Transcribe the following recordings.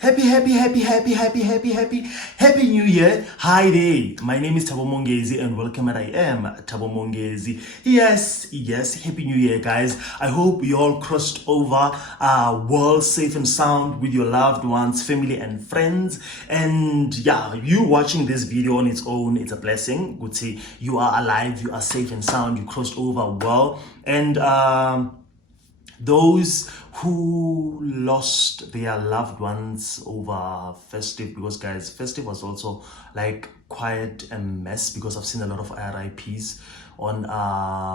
Happy New Year. Hi there. My name is Thabo Mongezi and welcome, and I am Thabo Mongezi. Yes, Happy New Year, guys. I hope you all crossed over well, safe and sound with your loved ones, family and friends. And yeah, you watching this video on its own, it's a blessing. Would say you are alive, you are safe and sound, you crossed over well. And those who lost their loved ones over festive, because guys, festive was also like quite a mess, because I've seen a lot of RIPs on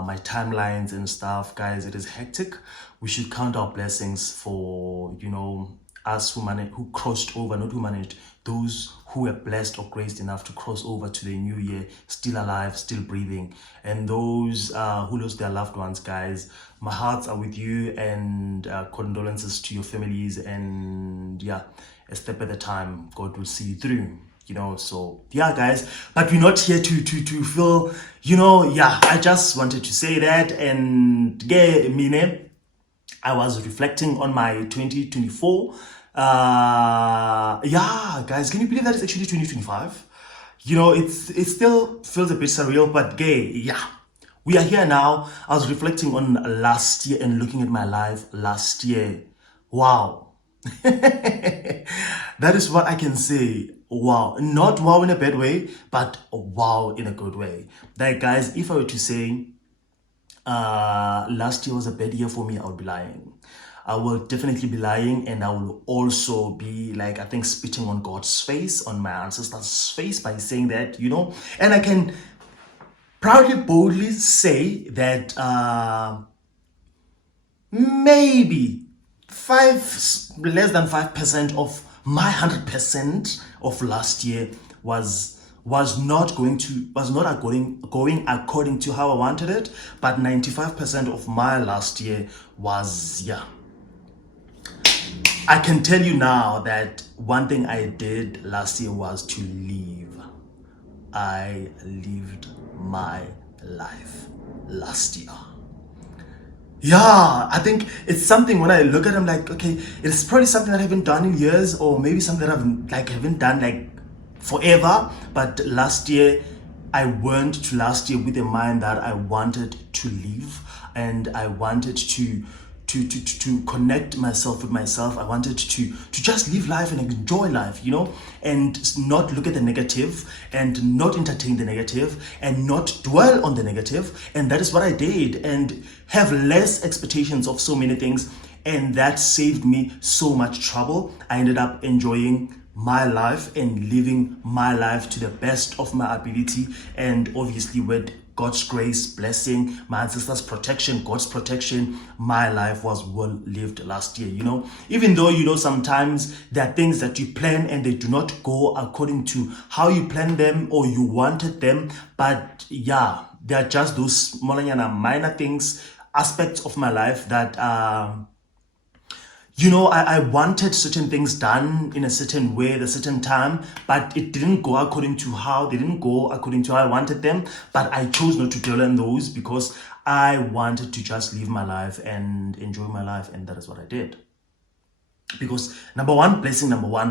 my timelines and stuff. Guys, it is hectic. We should count our blessings for, you know, us who crossed over, not who managed, those who were blessed or graced enough to cross over to the new year, still alive, still breathing. And those who lost their loved ones, guys, my hearts are with you, and condolences to your families. And yeah, a step at a time, God will see you through, you know. So yeah, guys, but we're not here to feel, you know. Yeah, I just wanted to say that. And yeah, Mine, I was reflecting on my 2024. Yeah, guys, can you believe that it's actually 2025? You know, it still feels a bit surreal, but gay, yeah. We are here now. I was reflecting on last year and looking at my life last year. Wow. That is what I can say. Wow. Not wow in a bad way, but wow in a good way. Like, guys, if I were to say last year was a bad year for me, I would be lying. I will definitely be lying, and I will also be like, I think, spitting on God's face, on my ancestors' face, by saying that, you know. And I can proudly, boldly say that maybe less than 5% of my 100% of last year was not going according to how I wanted it, but 95% of my last year was, yeah. I can tell you now that one thing I did last year was to live. I lived my life last year. Yeah, I think it's something, when I look at it, I'm like, okay, it's probably something that I haven't done in years, or maybe something that haven't done like forever. But last year, I went to last year with a mind that I wanted to live, and I wanted to connect myself with myself. I wanted to just live life and enjoy life, you know, and not look at the negative, and not entertain the negative, and not dwell on the negative. And that is what I did, and have less expectations of so many things. And that saved me so much trouble. I ended up enjoying my life and living my life to the best of my ability, and obviously with God's grace, blessing, my ancestors' protection, God's protection, my life was well lived last year, you know. Even though, you know, sometimes there are things that you plan and they do not go according to how you planned them or you wanted them. But yeah, they are just those small and minor things, aspects of my life that you know, I wanted certain things done in a certain way at a certain time, but it didn't go according to how I wanted them. But I chose not to dwell on those, because I wanted to just live my life and enjoy my life, and that is what I did. Because number one,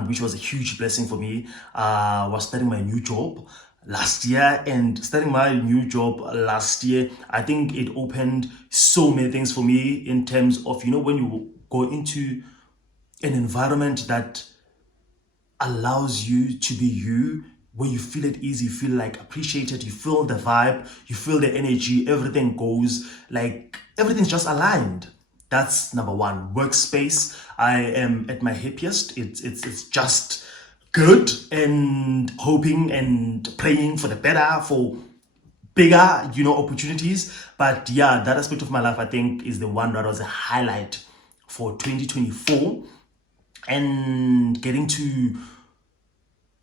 which was a huge blessing for me, was starting my new job last year. And starting my new job last year, I think it opened so many things for me, in terms of, you know, when you go into an environment that allows you to be you, where you feel at ease, you feel like appreciated, you feel the vibe, you feel the energy, everything goes like, everything's just aligned. That's number one. Workspace, I am at my happiest. It's just good, and hoping and praying for the better, for bigger, you know, opportunities. But yeah, that aspect of my life, I think, is the one that was a highlight for 2024, and getting to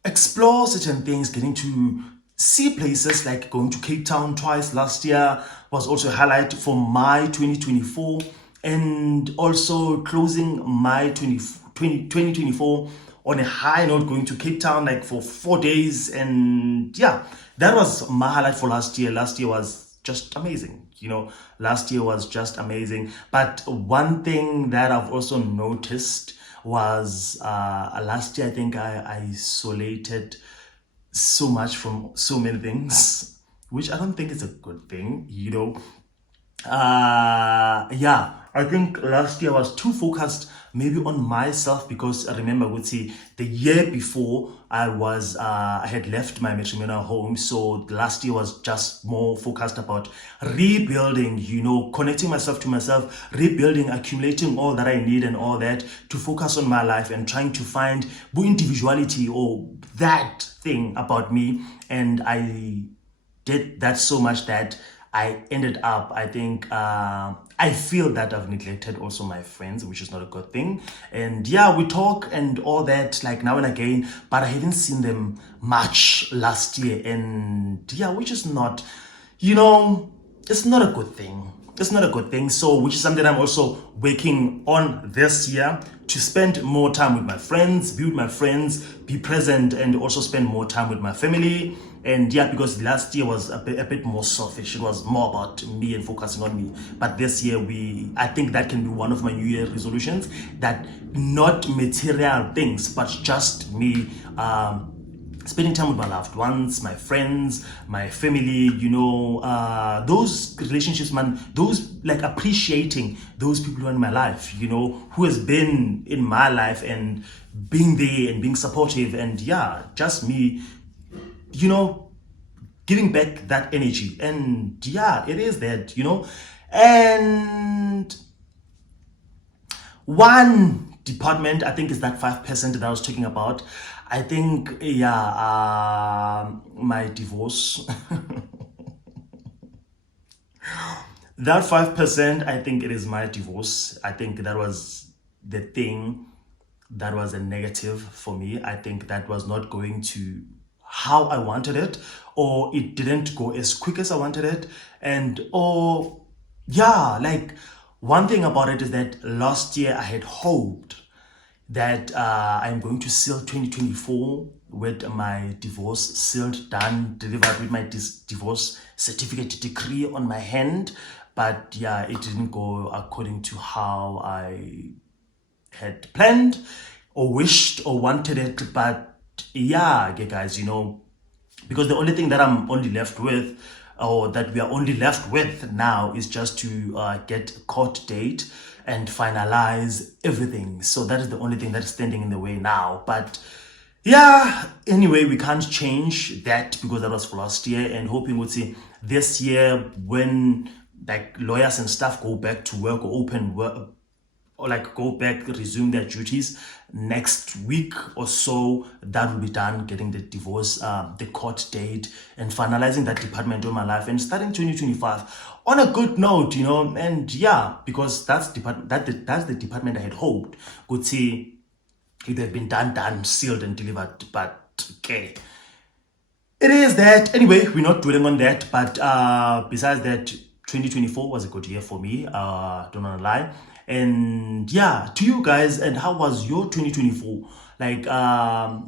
explore certain things, getting to see places, like going to Cape Town twice last year was also a highlight for my 2024, and also closing my 2024 on a high note, going to Cape Town like for 4 days. And yeah, that was my highlight for last year. Last year was just amazing. You know, last year was just amazing. But one thing that I've also noticed was last year. I think I isolated so much from so many things, which I don't think is a good thing, you know. Yeah, I think last year I was too focused maybe on myself, because I remember, would see, the year before I had left my matrimonial home, so last year was just more focused about rebuilding, you know, connecting myself to myself, rebuilding, accumulating all that I need and all that, to focus on my life and trying to find individuality, or that thing about me. And I did that so much that I ended up, I think, I feel that I've neglected also my friends, which is not a good thing. And yeah, we talk and all that, like now and again, but I haven't seen them much last year. And yeah, which is not, you know, it's not a good thing. It's not a good thing. So, which is something I'm also working on this year, to spend more time with my friends, be with my friends, be present, and also spend more time with my family. And yeah, because last year was a bit more selfish. It was more about me and focusing on me. But this year, I think that can be one of my New Year resolutions, that not material things, but just me, spending time with my loved ones, my friends, my family, you know, those relationships, man, those, like, appreciating those people who are in my life, you know, who has been in my life and being there and being supportive. And yeah, just me, you know, giving back that energy. And yeah, it is that, you know. And one department, I think, is that 5% that I was talking about. I think, yeah, my divorce. That 5%, I think it is my divorce. I think that was the thing that was a negative for me. I think that was not going to how I wanted it, or it didn't go as quick as I wanted it. And or yeah, like, one thing about it is that last year I had hoped that I'm going to seal 2024 with my divorce sealed, done, delivered, with my divorce certificate decree on my hand. But yeah, it didn't go according to how I had planned or wished or wanted it. But yeah, okay, guys, you know, because the only thing that I'm only left with, or that we are only left with now, is just to get a court date and finalize everything. So that is the only thing that's standing in the way now. But yeah, anyway, we can't change that, because that was for last year. And hoping we'll see this year, when like lawyers and stuff go back to work, or open work, or like go back, resume their duties next week or so, that will be done, getting the divorce, the court date, and finalizing that department of my life, and starting 2025 on a good note, you know. And yeah, because that's that's the department I had hoped could see it had been done, sealed, and delivered. But okay, it is that. Anyway, we're not dwelling on that. But besides that, 2024 was a good year for me. Don't wanna lie. And yeah, to you guys, and how was your 2024? Like,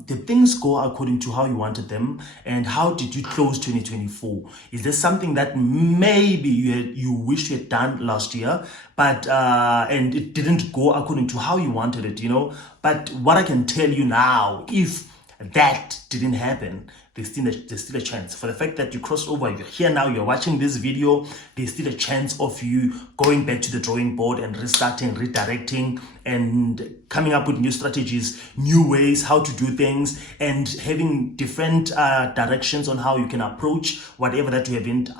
did things go according to how you wanted them? And how did you close 2024? Is there something that maybe you wish you had done last year, but and it didn't go according to how you wanted it, you know? But what I can tell you now, if that didn't happen, there's still a chance. For the fact that you crossed over, you're here now, you're watching this video, there's still a chance of you going back to the drawing board and restarting, redirecting, and coming up with new strategies, new ways how to do things, and having different directions on how you can approach whatever that you haven't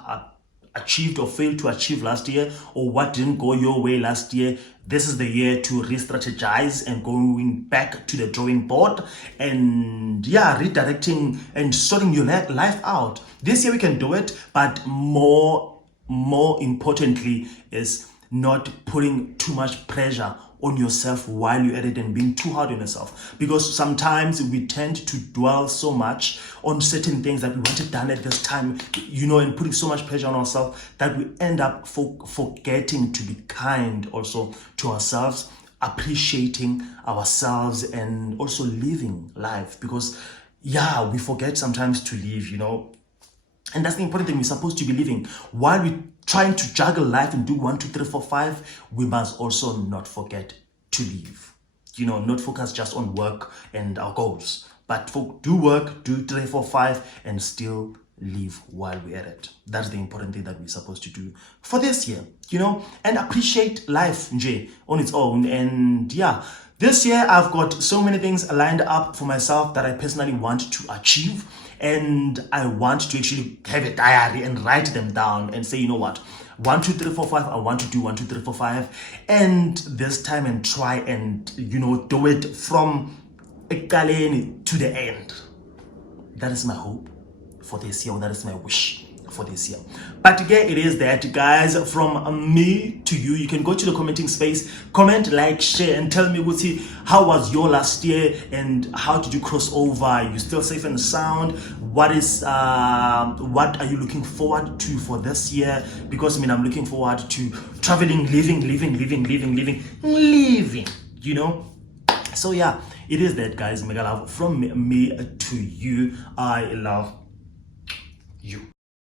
achieved or failed to achieve last year, or what didn't go your way last year. This is the year to re-strategize and going back to the drawing board, and yeah, redirecting and sorting your life out. This year we can do it, but more importantly is not putting too much pressure on yourself while you're at it, and being too hard on yourself, because sometimes we tend to dwell so much on certain things that we want it done at this time, you know, and putting so much pressure on ourselves that we end up forgetting to be kind also to ourselves, appreciating ourselves, and also living life. Because yeah, we forget sometimes to live, you know. And that's the important thing. We're supposed to be living. While we're trying to juggle life and do 1, 2, 3, 4, 5, we must also not forget to live. not focus just on work and our goals, but do work, do 3, 4, 5, and still live while we're at it. That's the important thing that we're supposed to do for this year, and appreciate life nje, on its own. And yeah, this year I've got so many things lined up for myself that I personally want to achieve, and I want to actually have a diary and write them down and say, you know what, 1, 2, 3, 4, 5, I want to do 1, 2, 3, 4, 5, and this time, and try and do it from ekaleni to the end. That is my hope for this year, or that is my wish for this year. But again, it is that, guys, from me to you. You can go to the commenting space, comment, like, share, and tell me, Wuti, how was your last year and how did you cross over? Are you still safe and sound? What are you looking forward to for this year? Because I'm looking forward to traveling, living, so yeah, it is that, guys. Mega love from me to you. I love you.